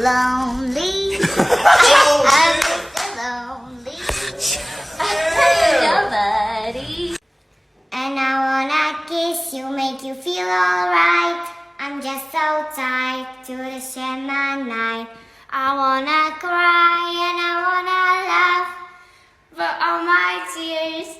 lonely. I'm so lonely. Nobody. And I wanna kiss you, make you feel alright. I'm just so tired to share my night. I wanna cry and I wanna laugh, but all my tears